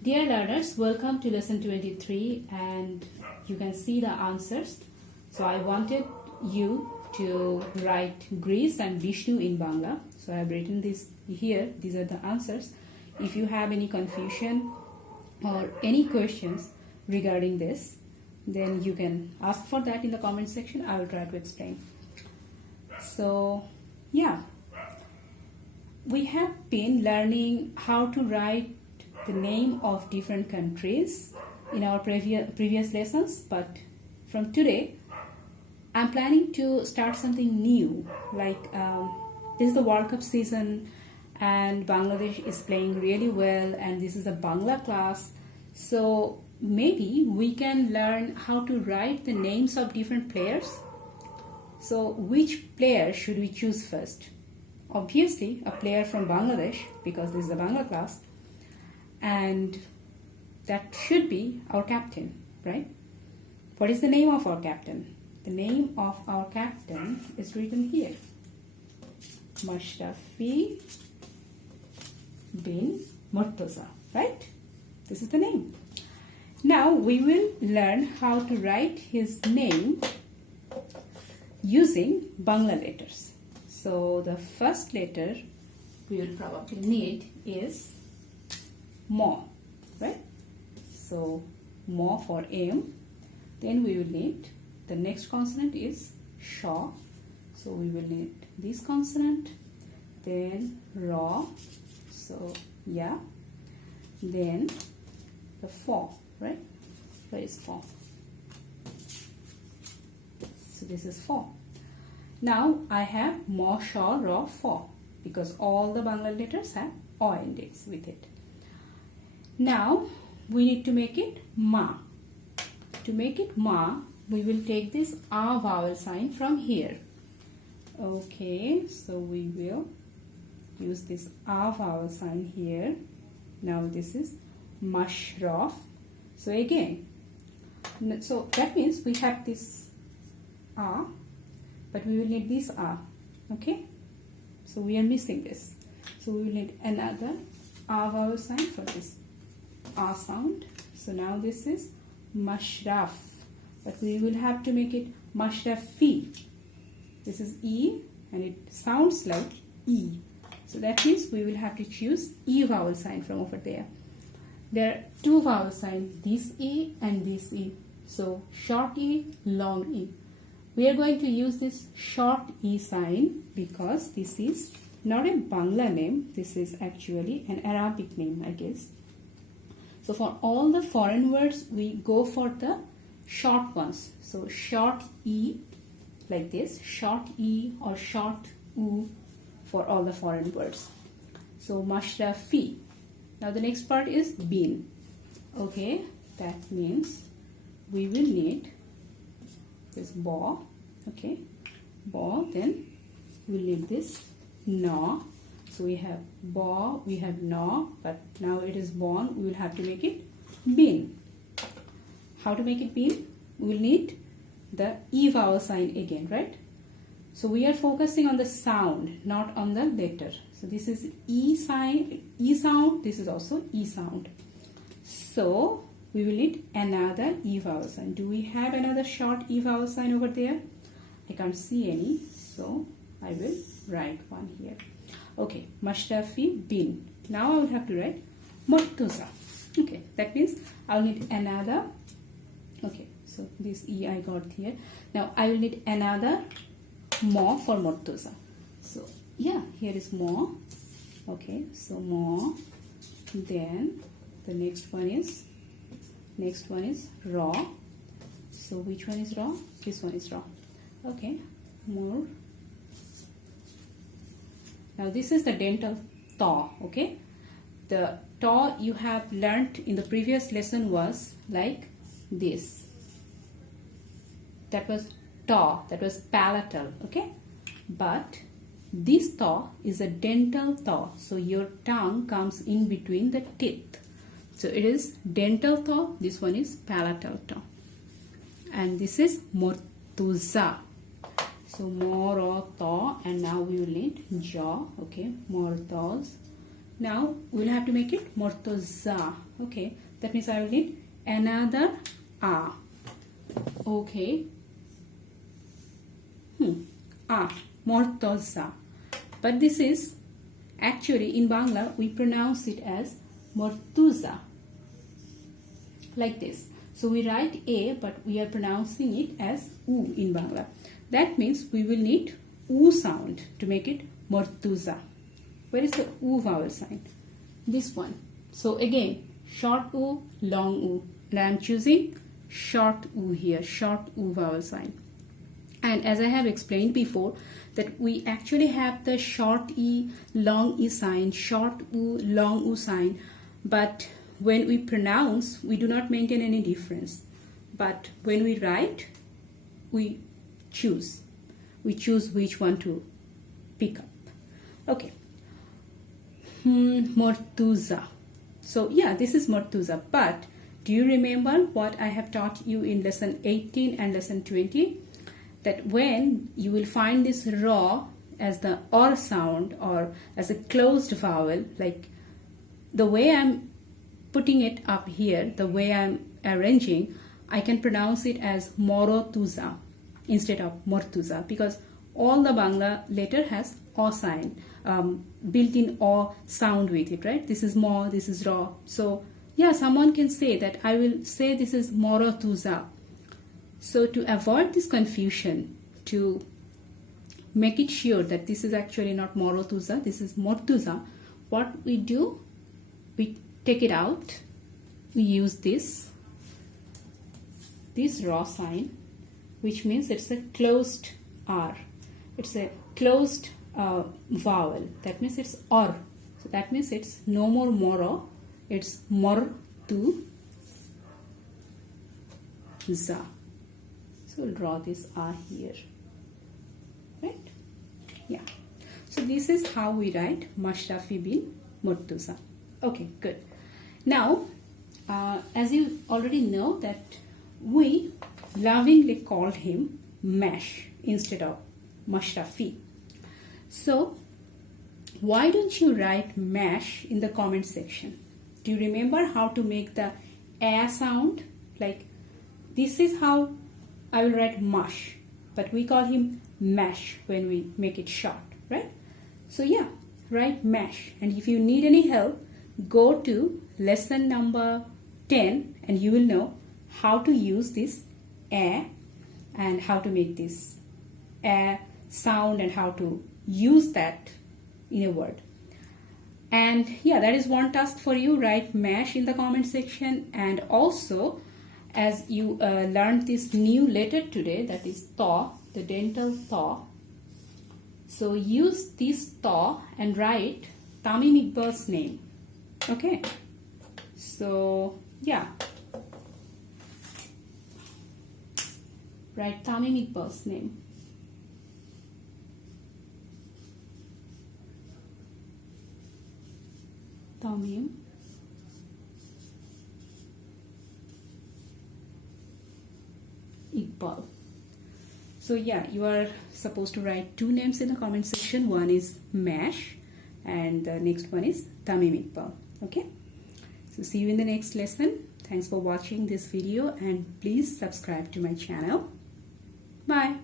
Dear learners, welcome to lesson 23 and you can see the answers. So I wanted you to write Greece and Vishnu in Bangla. So I have written this here. These are the answers. If you have any confusion or any questions regarding this, then you can ask for that in the comment section. I will try to explain. So yeah, we have been learning how to write the name of different countries in our previous lessons, but from today I'm planning to start something new. Like this is the World Cup season and Bangladesh is playing really well, and this is a Bangla class, so maybe we can learn how to write the names of different players. So which player should we choose first? Obviously a player from Bangladesh, because this is a Bangla class, and that should be our captain, right? What is the name of our captain? The name of our captain is written here. Mashrafe bin Murtaza, right? This is the name. Now we will learn how to write his name using Bangla letters. So the first letter we will probably need is Ma, right? So Ma for M. Then we will need the next consonant is Sha. So we will need this consonant. Then Ra. So Ya. Then the Fa, right? Where is Fa? So this is Fa. Now I have Ma, Sha, Ra, Fa, because all the Bangla letters have O index with it. Now we need to make it Ma. To make it Ma, we will take this A vowel sign from here. Okay, so we will use this A vowel sign here. Now this is Mashrafe. So again, so that means we have this A, but we will need this A. Okay, so we are missing this. So we will need another A vowel sign for this A sound. So now this is Mashrafe, but we will have to make it Mashrafe. This is E and it sounds like E. So that means we will have to choose E vowel sign from over there. There are two vowel signs, this E and this E. So short E, long E. We are going to use this short E sign because this is not a Bangla name. This is actually an Arabic name, I guess. So for all the foreign words, we go for the short ones. So short E like this, short E or short U for all the foreign words. So Mashrafe. Now the next part is bin. Okay, that means we will need this Ba. Okay, Ba. Then we'll need this Na. So we have Ba, we have Na, but now it is Bon. We will have to make it Bin. How to make it Bin? We will need the E vowel sign again, right? So we are focusing on the sound, not on the letter. So this is E sign, E sound. This is also E sound. So we will need another E vowel sign. Do we have another short E vowel sign over there? I can't see any, so I will write one here. Okay, Mashrafe bin. Now I will have to write Murtaza. Okay, that means I will need another. Okay, so this E I got here. Now I will need another Ma for Murtaza. So yeah, here is Ma. Okay, so Ma. Then the next one is Ra. So which one is Ra? This one is Ra. Okay, more. Now this is the dental Ta. Okay, the Ta you have learnt in the previous lesson was like this. That was Ta, that was palatal. Okay, but this Ta is a dental Ta. So your tongue comes in between the teeth. So it is dental Ta. This one is palatal Ta. And this is Murtaza. So more Ta, and now we will need Ja. Okay, Murtaz. Now we'll have to make it mortoza. Okay, that means I will need another a. Okay. Mortoza. But this is actually in Bangla we pronounce it as mortuza. Like this. So we write a, but we are pronouncing it as u in Bangla. That means we will need u sound to make it mortuza. Where is the u vowel sign? This one. So again, short u, long u. And I am choosing short u here, short u vowel sign. And as I have explained before, that we actually have the short e, long e sign, short u, long u sign. But when we pronounce, we do not maintain any difference. But when we write, we choose. We choose which one to pick up. Okay. Mortuza. So yeah, this is mortuza. But do you remember what I have taught you in lesson 18 and lesson 20? That when you will find this ra as the or sound or as a closed vowel, like the way I'm putting it up here, the way I'm arranging, I can pronounce it as morotuza instead of mortuza, because all the Bangla letter has o sign, built-in o sound with it, right? This is mo, this is ra. So yeah, someone can say that I will say this is morotuza. So to avoid this confusion, to make it sure that this is actually not morotuza, this is mortuza, what we do, we take it out, we use this raw sign, which means it's a closed R. It's a closed vowel. That means it's or. So that means it's no more moro, it's mortuza. So we'll draw this R here. Right? Yeah. So this is how we write Mashrafe bin Mortuza. Okay, good. Now, as you already know that we lovingly called him Mash instead of Mashrafe. So, why don't you write Mash in the comment section? Do you remember how to make the A sound? Like, this is how I will write mush, but we call him Mash when we make it short, right? So yeah, write Mash. And if you need any help, go to lesson number 10 and you will know how to use this A and how to make this A sound and how to use that in a word. And yeah, that is one task for you. Write Mash in the comment section. And also, as you learned this new letter today, that is tha, the dental tha. So use this tha and write Tamim Iqbal's name. Okay. So yeah. Write Tamim Iqbal's name. Tamim Iqbal. So yeah, you are supposed to write two names in the comment section. One is Mash and the next one is Tamim Iqbal. Okay. So see you in the next lesson. Thanks for watching this video and please subscribe to my channel. Bye.